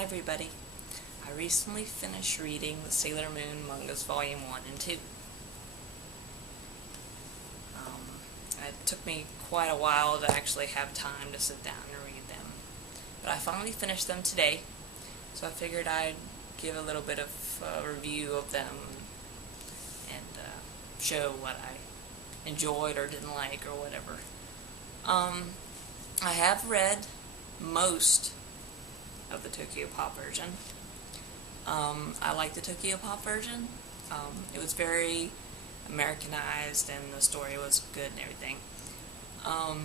Hi everybody. I recently finished reading the Sailor Moon mangas Volume 1 and 2. It took me quite a while to actually have time to sit down and read them. But I finally finished them today, so I figured I'd give a little bit of a review of them and show what I enjoyed or didn't like or whatever. I have read most of the Tokyo Pop version. I like the Tokyo Pop version. It was very Americanized and the story was good and everything.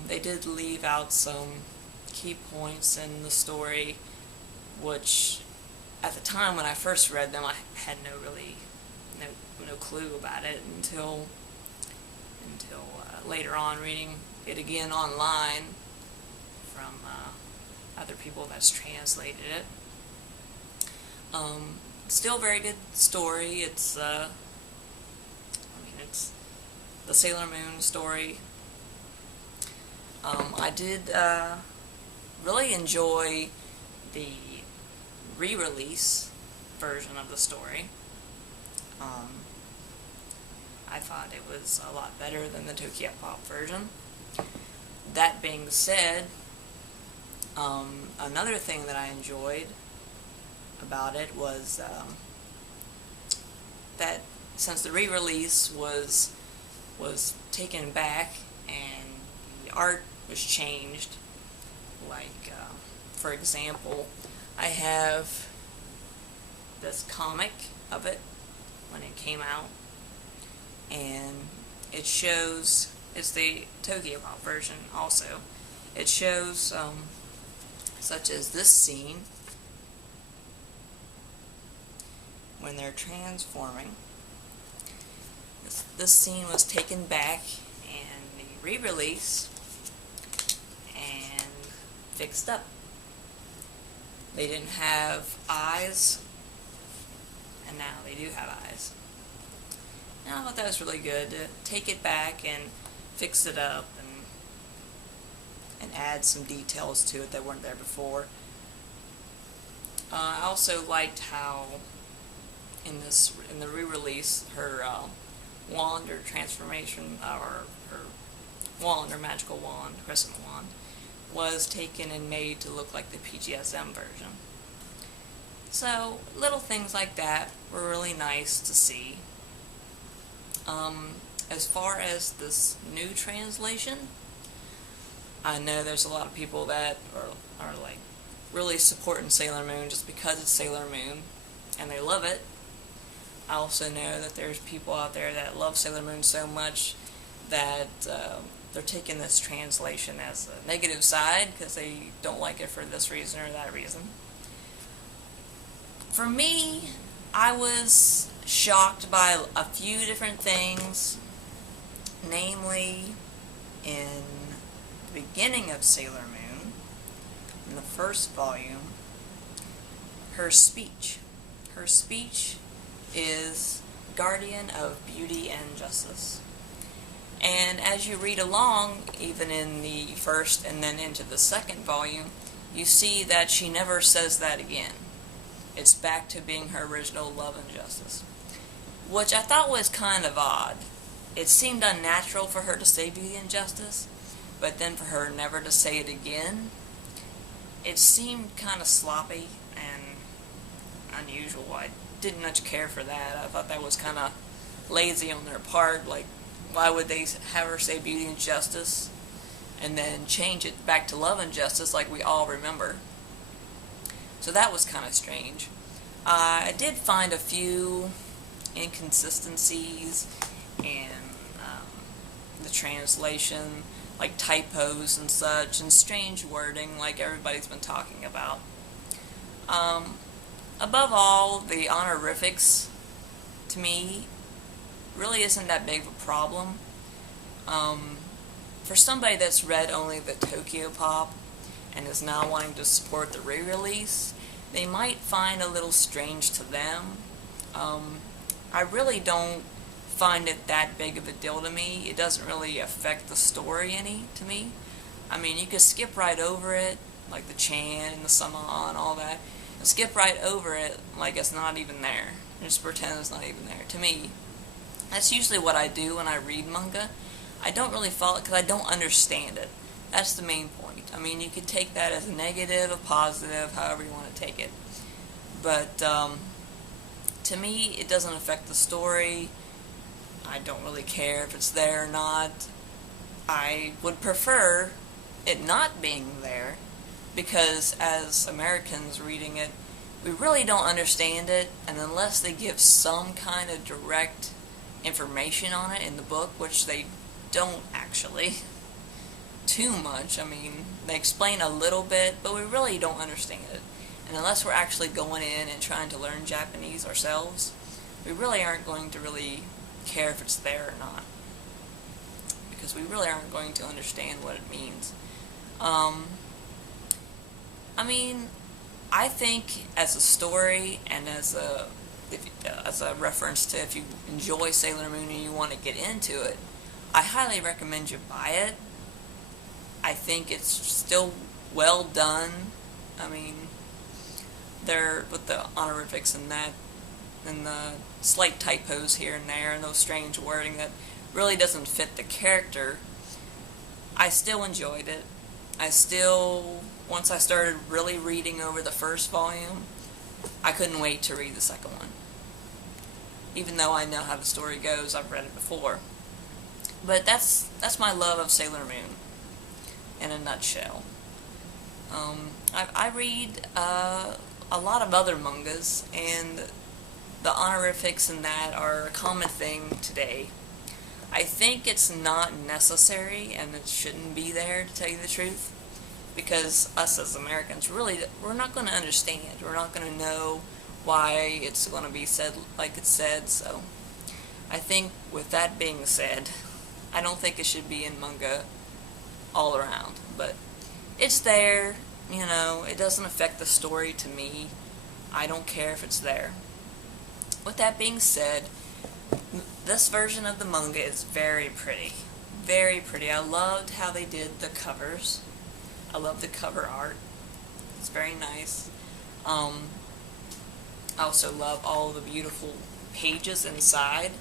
They did leave out some key points in the story, which at the time when I first read them I had no clue about it until later on reading it again online from other people that's translated it. Still very good story. It's it's the Sailor Moon story. I did really enjoy the re-release version of the story. I thought it was a lot better than the Tokyo Pop version. That being said, another thing that I enjoyed about it was that since the re-release was taken back and the art was changed, like for example, I have this comic of it when it came out, and it shows, it's the Tokyo Pop version also, it shows such as this scene when they're transforming. This scene was taken back in the re-release and fixed up. They didn't have eyes, and now they do have eyes. And I thought that was really good to take it back and fix it up and add some details to it that weren't there before. I also liked how in the re-release her wand or transformation, or her wand or magical wand, crescent wand, was taken and made to look like the PGSM version. So little things like that were really nice to see. As far as this new translation, I know there's a lot of people that are like really supporting Sailor Moon just because it's Sailor Moon, and they love it. I also know that there's people out there that love Sailor Moon so much that they're taking this translation as a negative side because they don't like it for this reason or that reason. For me, I was shocked by a few different things, namely in the beginning of Sailor Moon, in the first volume, her speech. Her speech is guardian of beauty and justice. And as you read along, even in the first and then into the second volume, you see that she never says that again. It's back to being her original love and justice, which I thought was kind of odd. It seemed unnatural for her to say beauty and justice, but then for her never to say it again, it seemed kind of sloppy and unusual. I didn't much care for that. I thought that was kind of lazy on their part. Like, why would they have her say beauty and justice and then change it back to love and justice like we all remember? So that was kind of strange. I did find a few inconsistencies in the translation, like typos and such, and strange wording like everybody's been talking about. Above all, the honorifics, to me, really isn't that big of a problem. For somebody that's read only the Tokyo Pop and is now wanting to support the re-release, they might find a little strange to them. I really don't find it that big of a deal to me. It doesn't really affect the story any to me. I mean, you could skip right over it, like the Chan and the Sama and all that. skip right over it like it's not even there. Just pretend it's not even there. To me, that's usually what I do when I read manga. I don't really follow it because I don't understand it. That's the main point. I mean, you could take that as a negative, a positive, however you want to take it. But to me, it doesn't affect the story. I don't really care if it's there or not. I would prefer it not being there, because as Americans reading it, we really don't understand it, and unless they give some kind of direct information on it in the book, which they don't actually too much. I mean, they explain a little bit, but we really don't understand it. And unless we're actually going in and trying to learn Japanese ourselves, we really aren't going to really care if it's there or not, because we really aren't going to understand what it means. I mean, I think as a story and as a reference to if you enjoy Sailor Moon and you want to get into it, I highly recommend you buy it. I think it's still well done. I mean, they're with the honorifics and that, and the slight typos here and there, and those strange wording that really doesn't fit the character. I still enjoyed it. Once I started really reading over the first volume, I couldn't wait to read the second one. Even though I know how the story goes, I've read it before. But that's my love of Sailor Moon in a nutshell. I read a lot of other mangas, and the honorifics in that are a common thing today. I think it's not necessary, and it shouldn't be there, to tell you the truth, because us as Americans, really, we're not going to understand. We're not going to know why it's going to be said like it's said. So I think with that being said, I don't think it should be in manga all around, but it's there. You know, it doesn't affect the story to me. I don't care if it's there. With that being said, this version of the manga is very pretty. Very pretty. I loved how they did the covers. I love the cover art. It's very nice. I also love all the beautiful pages inside.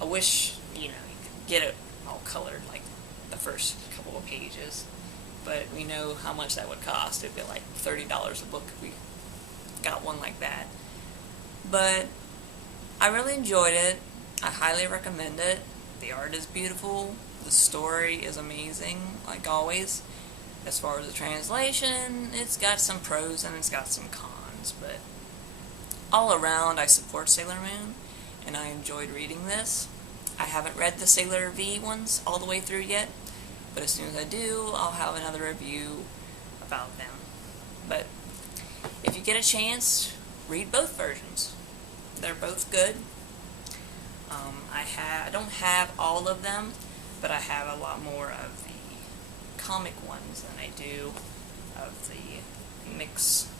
I wish, you could get it all colored like the first couple of pages. But we know how much that would cost. It'd be like $30 a book if we got one like that. But I really enjoyed it. I highly recommend it. The art is beautiful. The story is amazing, like always. As far as the translation, it's got some pros and it's got some cons. But all around, I support Sailor Moon, and I enjoyed reading this. I haven't read the Sailor V ones all the way through yet, but as soon as I do, I'll have another review about them. But if you get a chance, read both versions. They're both good. I don't have all of them, but I have a lot more of the comic ones than I do of the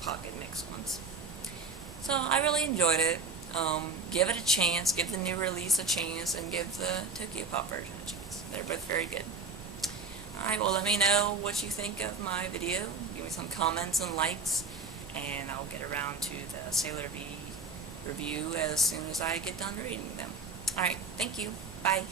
pocket mix ones. So I really enjoyed it. Give it a chance, give the new release a chance, and give the Tokyo Pop version a chance. They're both very good. Alright, well, let me know what you think of my video. Give me some comments and likes, and I'll get around to the Sailor V review as soon as I get done reading them. Alright, thank you. Bye.